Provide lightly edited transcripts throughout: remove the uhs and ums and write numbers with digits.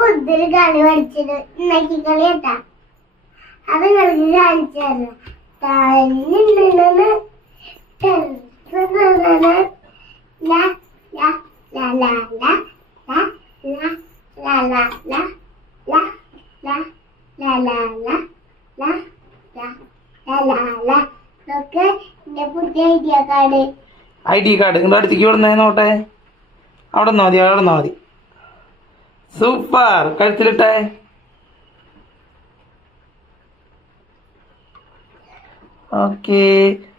പുതിയൊരു കളി പഠിച്ചത് ഇന്നക്കി കളി കേട്ടാ അത് കളിക്ക് കാണിച്ചായിരുന്നു പുതിയ ഐ ഡി കാർഡ് നിങ്ങളുടെ അടുത്തേക്ക് വിടുന്നേ നോട്ടെ. അവിടെ നിന്നാ മതി, അവിടെ നിന്നാ മതി. സൂപ്പർ. കഴുത്തിലിട്ടെ. ഓക്കെ.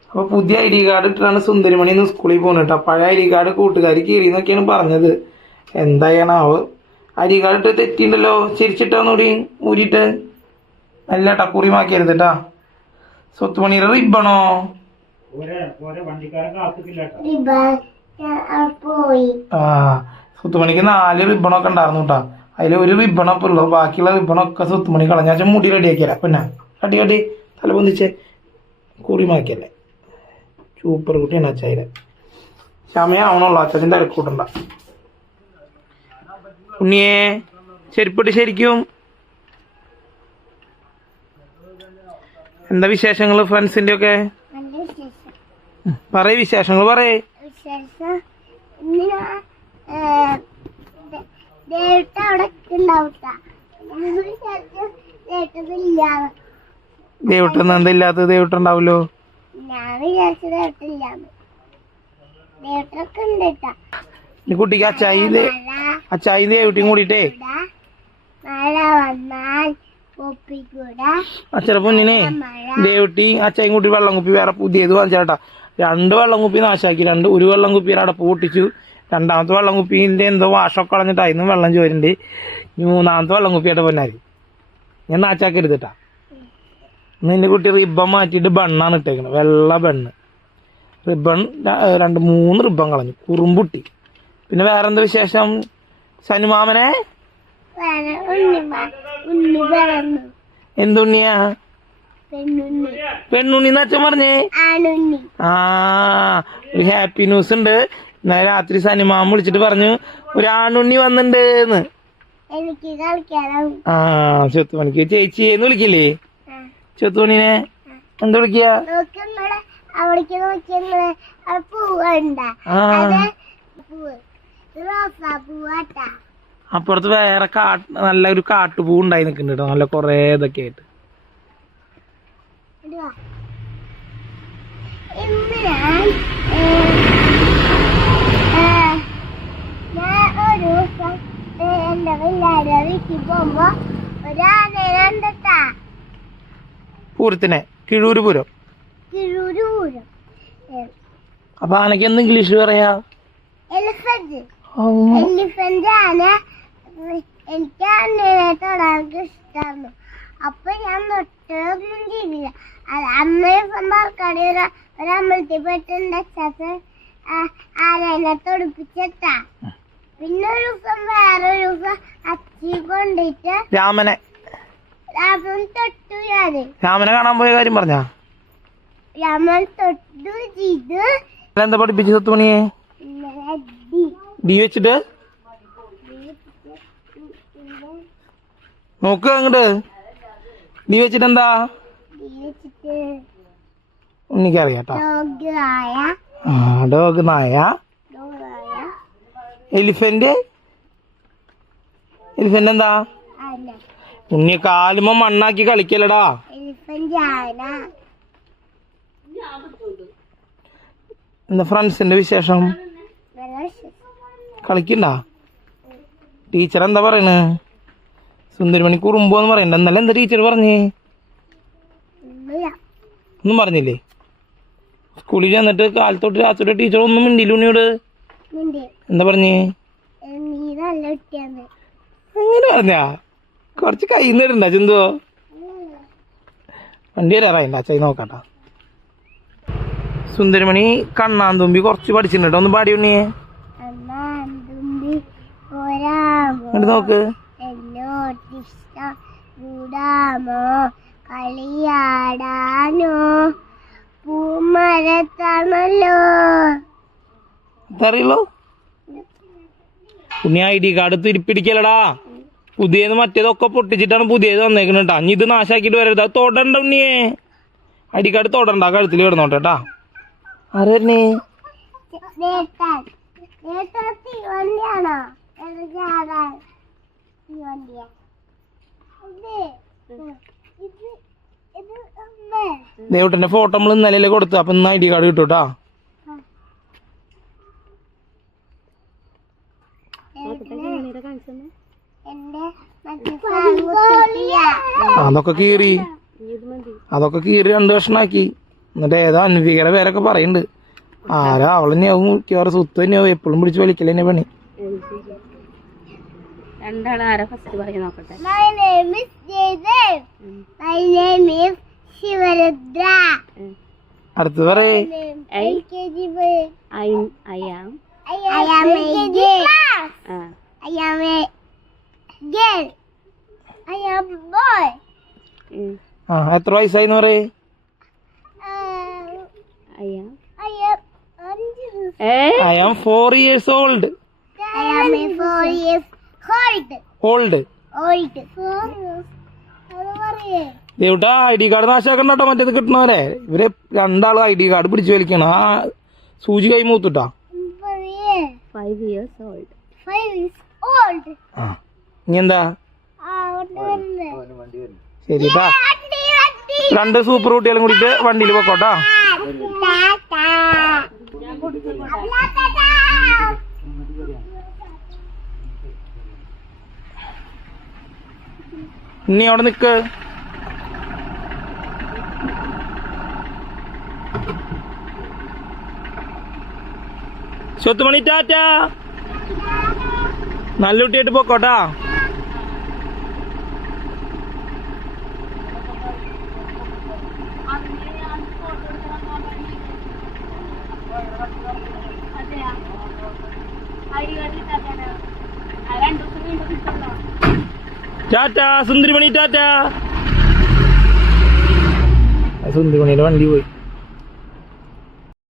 അപ്പൊ പുതിയ ഐ ഡി കാർഡ് ഇട്ടിട്ടാണ് സുന്ദരിമണി ഇന്ന് സ്കൂളിൽ പോകുന്നത് കേട്ടോ. പഴയ ഐ ഡി കാർഡ് കൂട്ടുകാർ കീറിന്നൊക്കെയാണ് പറഞ്ഞത്. എന്തായാണാവോ. ഐ ഡി കാർഡ് ഇട്ട് തെറ്റിണ്ടല്ലോ. ചിരിച്ചിട്ടോന്നൂടി ഊരിയിട്ട് നല്ല ടക്കുറിമാക്കരുത് കേട്ടാ. സ്വത്തുമണിയുടെ റിബണോ? ആ, സ്വത്തുമണിക്ക് 4 റിബണൊക്കെ ഉണ്ടായിരുന്നു കേട്ടാ. അതിൽ ഒരു റിബണൊക്കെ ഉള്ളു. ബാക്കിയുള്ള റിബണൊക്കെ സ്വത്തുമണി കളഞ്ഞാൽ മുടി റെഡിയാക്കിയല്ല. പിന്നെ കട്ടി കട്ടി തല പൊന്തിച്ച് കുറിമാക്കിയല്ലേ. സൂപ്പർ കുട്ടിയാണ് അച്ചായിരെ. സമയമാവണുള്ളൂ. അച്ഛൻ്റെ തിരക്കൂട്ടണ്ട. ഉണ്ണിയേ ചെരുപ്പിട്ട് ശരിക്കും. എന്താ വിശേഷങ്ങള് ഫ്രണ്ട്സിന്റെ ഒക്കെ? പറയ് വിശേഷങ്ങൾ പറയേ. ദേവട്ടെന്ന് എന്താ ഇല്ലാത്തത്? ദേവട്ടുണ്ടാവല്ലോ. കുട്ടിക്ക് അച്ചായി ദേവട്ടിയും കൂടിട്ടേ അച്ഛനെ പൊന്നിനെ ദേവട്ടി അച്ചായും കൂട്ടി വെള്ളം കുപ്പി വേറെ പുതിയത് വാങ്ങിച്ചാട്ടാ. 2 വെള്ളം കുപ്പി നാശാക്കി. ഒരു വെള്ളം കുപ്പിയിൽ അടപ്പ് പൊട്ടിച്ചു. 2ാമത്തെ വെള്ളം കുപ്പിന്റെ എന്തോ വാഷൊക്കെ കളഞ്ഞിട്ട് അതിന്ന് വെള്ളം ചോരുന്നുണ്ട്. 3ാമത്തെ വെള്ളം കുപ്പിയായിട്ട് പൊന്നാരി ഞാൻ നാച്ചാക്കരുതിട്ടാ. നിന്റെ കുട്ടി റിബൺ മാറ്റിയിട്ട് ബണ്ണാണ് ഇട്ടേക്കണത്. വെള്ള ബണ്ണ് റിബൺ 2-3 റിബൺ കളഞ്ഞു. കുറുമ്പുട്ടി. പിന്നെ വേറെന്താ വിശേഷം? സനുമാമനെ എന്തുണ്ണിയാ? പെണ്ണുണ്ണിന്ന് അച്ഛൻ പറഞ്ഞേ. ആ, ഒരു ഹാപ്പി ന്യൂസ് ഉണ്ട്. ഇന്നലെ രാത്രി സനിമാമ വിളിച്ചിട്ട് പറഞ്ഞു ഒരു ആണുണ്ണി വന്നിട്ടുണ്ടെന്ന്. ആ, ചെത്തുമണിക്ക് ചേച്ചിന്ന് വിളിക്കില്ലേ? ചെത്തുമണിനെ എന്താ വിളിക്കുക? അപ്പുറത്ത് വേറെ നല്ലൊരു കാട്ടുപൂ ഉണ്ടായി നിൽക്കുന്നുണ്ട് കേട്ടോ. നല്ല കൊറേ ഇതൊക്കെ ആയിട്ട്. പൂരത്തിനെ കിഴൂര് പൂരം. അപ്പൊ ആനക്ക് എന്ത് ഇംഗ്ലീഷ് പറയാ? എലിഫന്റ് ആന. എനിക്ക് ആനയെ തൊടാൻ ഇഷ്ടമായിരുന്നു. അപ്പൊ ഞാൻ തൊട്ടൊന്നും ചെയ്തില്ല. അമ്മ പാർക്കാട് ഒരമ്പലത്തിൽ പോയിട്ട് ആനയെ തൊടിപ്പിച്ചിട്ടാ. പിന്നെ ഒരു ദിവസം വേറൊരു ദിവസം അച്ചി കൊണ്ടിട്ട് രാമൻ തൊട്ടു. രാമനെ കാണാൻ പോയ കാര്യം പറഞ്ഞ രാമൻ തൊട്ടു ചെയ്ത്. എന്താ പഠിപ്പിച്ചു സ്വത്തുമണിയെ? ഡി വെച്ചിട്ട് നോക്ക് അങ്ങോട്ട്. ഡി വെച്ചിട്ട് എന്താ? എനിക്കറിയാട്ടോ. ഡോഗ് നായ. എലിഫന്റ് എന്താ? ഉണ്ണി കാലുമ്പോ മണ്ണാക്കി കളിക്കലടാ. എന്താ ഫ്രണ്ട്സിന്റെ വിശേഷം? കളിക്കണ്ട? ടീച്ചർ എന്താ പറയണ്? സുന്ദരിമണി കുറുമ്പോന്ന് പറയണ്ട. എന്നാലും എന്താ ടീച്ചർ പറഞ്ഞേ? ഒന്നും പറഞ്ഞില്ലേ? സ്കൂളിൽ ചെന്നിട്ട് കാലത്തോട്ട് രാത്രി ടീച്ചർ ഒന്നും മിണ്ടില്ല ഉണ്ണിയോട്? എന്താ പറഞ്ഞേ? അങ്ങനെ പറഞ്ഞാ? കൊറച്ച് കയ്യിൽ നിന്ന് ഇടണ്ട ചിന്തോ. വണ്ടി വരാറായില്ല. അച്ചായി നോക്കാട്ടാ. സുന്ദരിമണി കണ്ണാന്തുമ്പി കുറച്ച് പഠിച്ചിട്ടുണ്ട്. ഒന്ന് പാടി ഉണ്ണിയെ എന്നിട്ട് നോക്ക്. കളിയാടാനോ പൂമരത്താണല്ലോ. അറിയുള്ളൂ. ഉണ്ണി ഐ ഡി കാർഡ് തിരിപ്പിടിക്കലടാ. പുതിയത് മറ്റേതൊക്കെ പൊട്ടിച്ചിട്ടാണ് പുതിയത് വന്നേക്കുന്നത് കേട്ടാ. ഇനി ഇത് നാശാക്കിട്ട് വരരുത്. അത് തൊടണ്ട ഉണ്ണിയേ, ഐ ഡി കാർഡ് തൊടണ്ട, കഴുത്തിൽ കിടന്നോട്ടെ കേട്ടാ. ആര് വരണേ? തീവണ്ടിയാണോ? തീവണ്ടിയാ ദേവട്ടന്റെ ഫോട്ടോ നമ്മൾ ഇന്നലെ കൊടുത്തു. അപ്പൊ ഇന്ന് ഐ ഡി കാർഡ് കിട്ടൂട്ടാ. അതൊക്കെ കീറി 2 കഷ്ണാക്കി. എന്നിട്ട് ഏതോ അൻവികയുടെ പേരൊക്കെ പറയുന്നുണ്ട്. ആരാ അവളെന്നെയാവും മിക്കവാറും സുത്ത് തന്നെയാവും. എപ്പോഴും പിടിച്ച് വലിക്കലെന്നെ പണി. My name is Jaydev. My name is Shivaruddra. അടുത്ത് പറയേ. LKG. I am a class. I am a girl. I am a boy. എത്ര വയസ്സായിന്ന് പറയേ. I am 4 years old. I am a 4 years old. ദേവട്ടാ ഐ ഡി കാർഡ് നാശാക്കണ്ട കേട്ടോ. മറ്റേത് കിട്ടണവരെ ഇവരെ 2 ആൾ I D card പിടിച്ചു വലിക്കണം. ആ സൂചി കൈ മൂത്തുട്ടാ. 5 years old. ഇനി എന്താ ശരിട്ടാ. 2 സൂപ്പർ കുട്ടികളും കൂടിയിട്ട് വണ്ടിയിൽ പൊക്കോട്ടാ. ഇനി അവിടെ നിക്ക്. സ്വത്തുമണി ടാറ്റ. നല്ല കുട്ടിയായിട്ട് പൊക്കോട്ടാ. ടാറ്റ സുന്ദരിമണി ടാറ്റ. സുന്ദരിമണിയുടെ വണ്ടി പോയി.